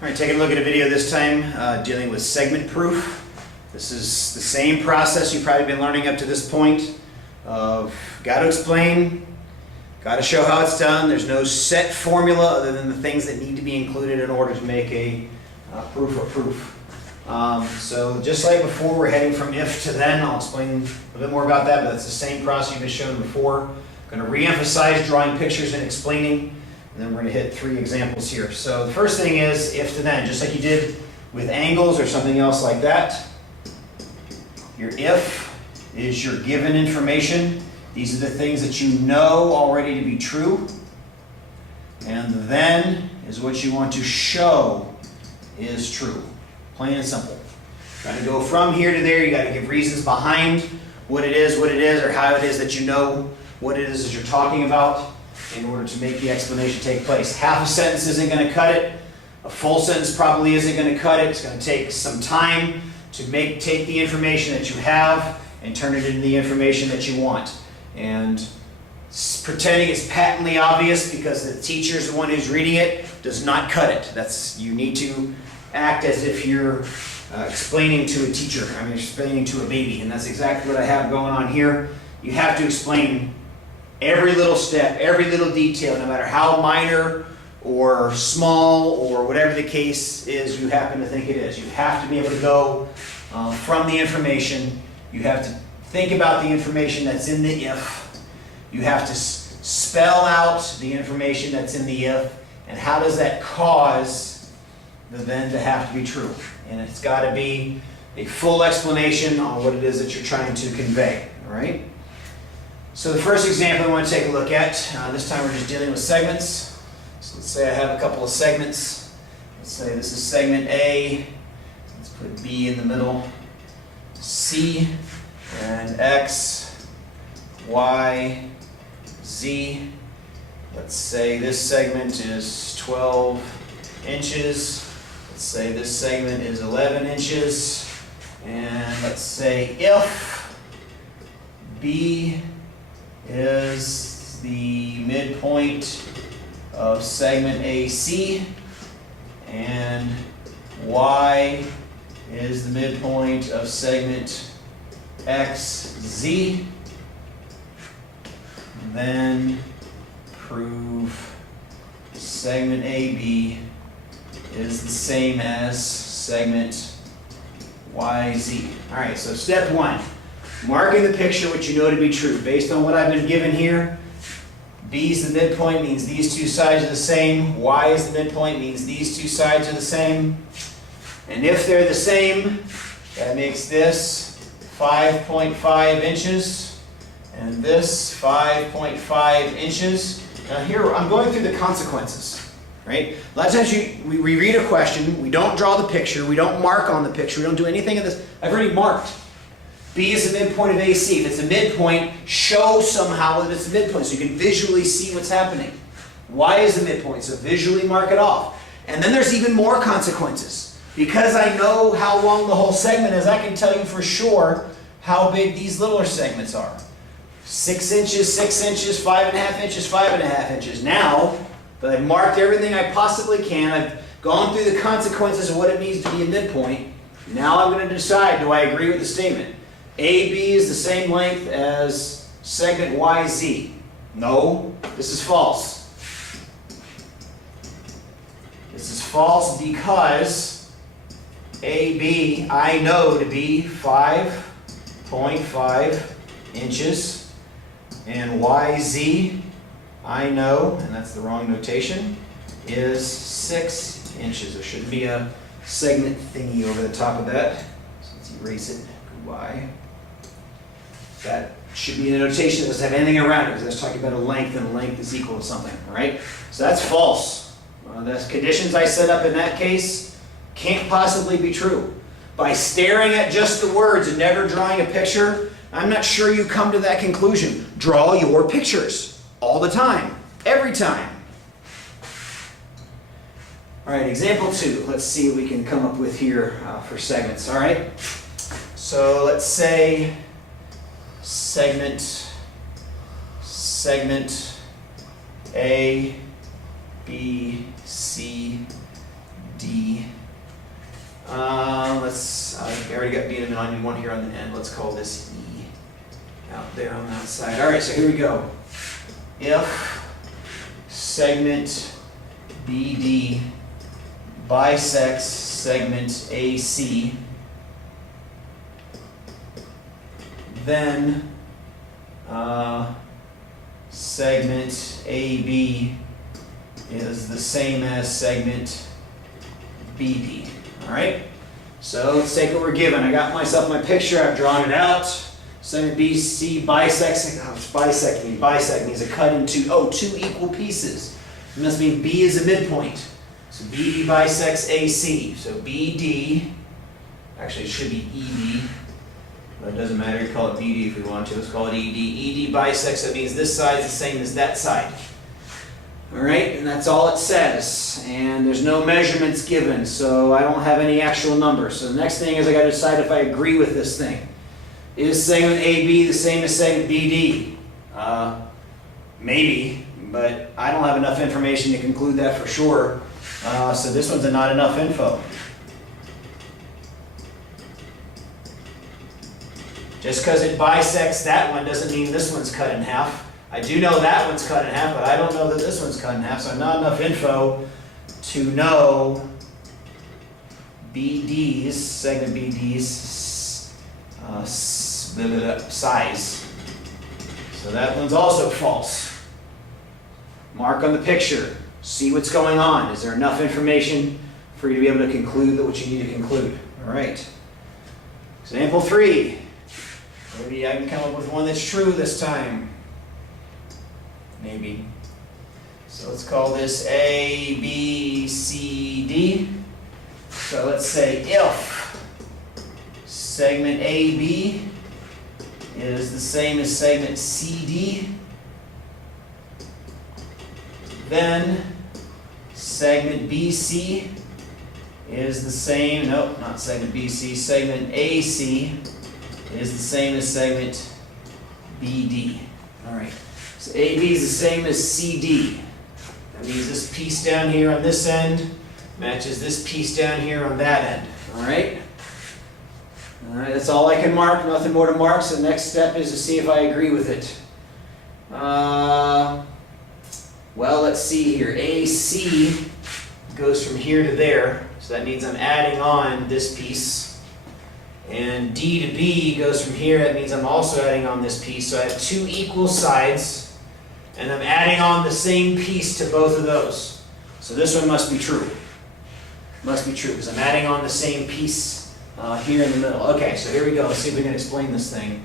All right, taking a look at a video this time dealing with segment proof. This is the same process you've probably been learning up to this point of got to explain, got to show how it's done. There's no set formula other than the things that need to be included in order to make a proof or proof. So just like before, we're heading from if to then. I'll explain a little bit more about that, but that's the same process you've been shown before. I'm going to re-emphasize drawing pictures and explaining. And then we're going to hit 3 examples here. So the first thing is if to then, just like you did with angles or something else like that. Your if is your given information. These are the things that you know already to be true. And the then is what you want to show is true. Plain and simple. Trying to go from here to there, you got to give reasons behind what it is, or how it is that you know what it is that you're talking about, in order to make the explanation take place. Half a sentence isn't going to cut it. A full sentence probably isn't going to cut it. It's going to take some time to take the information that you have and turn it into the information that you want. And pretending it's patently obvious because the teacher is the one who's reading it does not cut it. You need to act as if you're explaining to a teacher. I mean, explaining to a baby, and that's exactly what I have going on here. You have to explain every little step, every little detail, no matter how minor or small or whatever the case is you happen to think it is. You have to be able to go from the information. You have to think about the information that's in the if. You have to spell out the information that's in the if, and how does that cause the then to have to be true. And it's got to be a full explanation on what it is that you're trying to convey. All right? So the first example I want to take a look at, this time we're just dealing with segments. So let's say I have a couple of segments. Let's say this is segment A. Let's put B in the middle. C and X, Y, Z. Let's say this segment is 12 inches. Let's say this segment is 11 inches. And let's say if B is the midpoint of segment AC and Y is the midpoint of segment XZ, then prove segment AB is the same as segment YZ. All right, so step 1. Mark in the picture what you know to be true. Based on what I've been given here, B is the midpoint, means these two sides are the same. Y is the midpoint, means these two sides are the same. And if they're the same, that makes this 5.5 inches and this 5.5 inches. Now here, I'm going through the consequences, right? A lot of times we read a question, we don't draw the picture, we don't mark on the picture, we don't do anything of this. I've already marked. B is the midpoint of AC. If it's a midpoint, show somehow that it's a midpoint so you can visually see what's happening. Y is the midpoint, so visually mark it off. And then there's even more consequences. Because I know how long the whole segment is, I can tell you for sure how big these littler segments are. 6 inches, 6 inches, 5.5 inches, 5.5 inches. Now that I've marked everything I possibly can, I've gone through the consequences of what it means to be a midpoint, now I'm going to decide, do I agree with the statement? AB is the same length as segment YZ. No, this is false. This is false because AB I know to be 5.5 inches and YZ I know, and that's the wrong notation, is 6 inches. There shouldn't be a segment thingy over the top of that. So let's erase it. Goodbye. That should be a notation that doesn't have anything around it because that's talking about a length, and a length is equal to something, right? So that's false. The conditions I set up in that case can't possibly be true. By staring at just the words and never drawing a picture, I'm not sure you come to that conclusion. Draw your pictures all the time, every time. All right, example 2. Let's see what we can come up with here for segments, all right? So let's say segment A, B, C, D. I already got B in the middle. I need one here on the end. Let's call this E out there on that side. All right, so here we go. If segment BD bisects segment AC, then segment AB is the same as segment BD. All right? So let's take what we're given. I got myself my picture. I've drawn it out. Segment BC bisects. Oh, it's bisecting. Bisect means a cut into, two equal pieces. It must mean B is a midpoint. So BD bisects AC. So BD, actually it should be ED. But it doesn't matter, you call it BD if we want to. Let's call it ED. ED bisects, that means this side is the same as that side. All right, and that's all it says. And there's no measurements given, so I don't have any actual numbers. So the next thing is I got to decide if I agree with this thing. Is segment AB the same as segment BD? Maybe, but I don't have enough information to conclude that for sure. So this one's a not enough info. Just because it bisects that one doesn't mean this one's cut in half. I do know that one's cut in half, but I don't know that this one's cut in half, so not enough info to know BD's, segment BD's size. So that one's also false. Mark on the picture. See what's going on. Is there enough information for you to be able to conclude what you need to conclude? All right. Example 3. Maybe I can come up with one that's true this time. Maybe. So let's call this A, B, C, D. So let's say if segment AB is the same as segment CD, then segment BC is the same, nope, not segment BC, segment AC is the same as segment BD. All right, so AB is the same as CD. That means this piece down here on this end matches this piece down here on that end. All right? All right, that's all I can mark, nothing more to mark. So the next step is to see if I agree with it. Well, let's see here. AC goes from here to there, so that means I'm adding on this piece. And D to B goes from here, that means I'm also adding on this piece. So I have two equal sides, and I'm adding on the same piece to both of those. So this one must be true. Must be true, because I'm adding on the same piece here in the middle. Okay, so here we go. Let's see if we can explain this thing.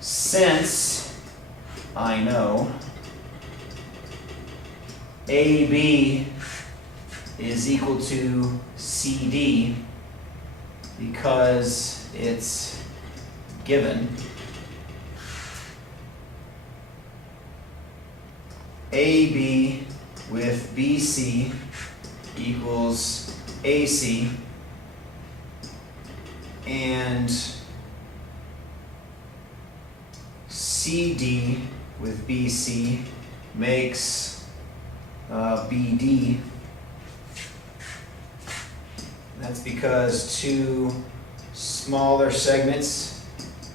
Since I know AB is equal to CD, because it's given, AB with BC equals AC, and CD with BC makes BD. That's because two smaller segments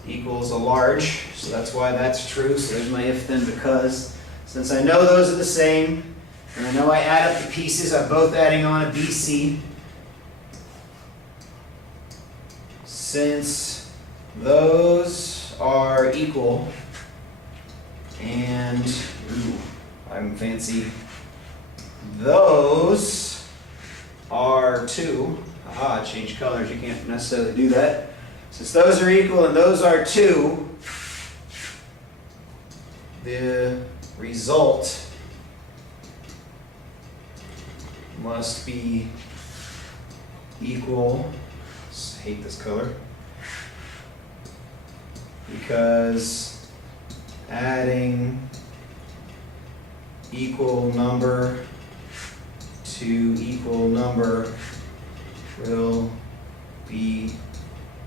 equals a large, so that's why that's true. So there's my if then because. Since I know those are the same, and I know I add up the pieces, I'm both adding on a BC. Since those are equal, and I'm fancy, those are 2. Aha, change colors, you can't necessarily do that. Since those are equal and those are 2, the result must be equal. I hate this color. Because adding equal number to equal number will be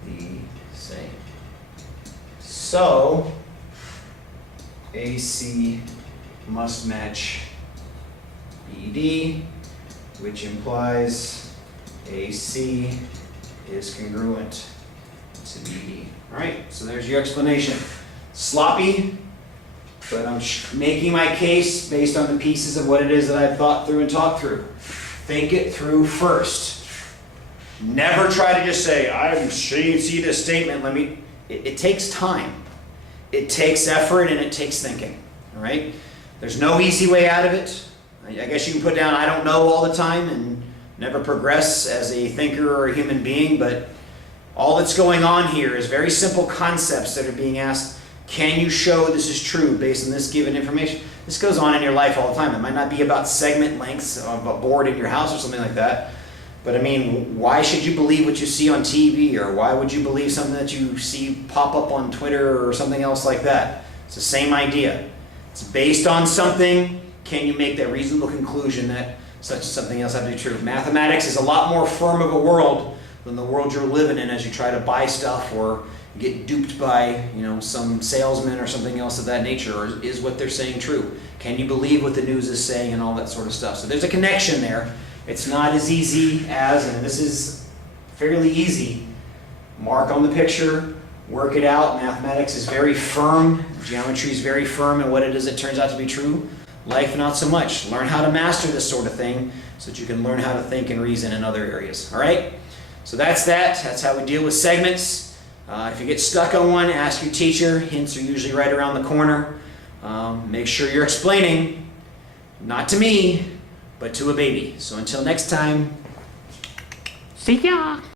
the same. So AC must match BD, which implies AC is congruent to BD. All right, so there's your explanation. Sloppy, but I'm making my case based on the pieces of what it is that I've thought through and talked through. Think it through first. Never try to just say, I see this statement, it takes time. It takes effort and it takes thinking, all right? There's no easy way out of it. I guess you can put down, I don't know all the time and never progress as a thinker or a human being, but all that's going on here is very simple concepts that are being asked. Can you show this is true based on this given information? This goes on in your life all the time. It might not be about segment lengths of a board in your house or something like that. But I mean, why should you believe what you see on TV? Or why would you believe something that you see pop up on Twitter or something else like that? It's the same idea. It's based on something. Can you make that reasonable conclusion that such and something else has to be true? Mathematics is a lot more firm of a world than the world you're living in as you try to buy stuff or get duped by, some salesman or something else of that nature. Or is what they're saying true? Can you believe what the news is saying and all that sort of stuff? So there's a connection there. It's not as easy as, and this is fairly easy, mark on the picture, work it out. Mathematics is very firm. Geometry is very firm in what it is that turns out to be true. Life, not so much. Learn how to master this sort of thing so that you can learn how to think and reason in other areas. All right? So that's that. That's how we deal with segments. If you get stuck on one, ask your teacher. Hints are usually right around the corner. Make sure you're explaining, not to me, but to a baby. So until next time, See ya!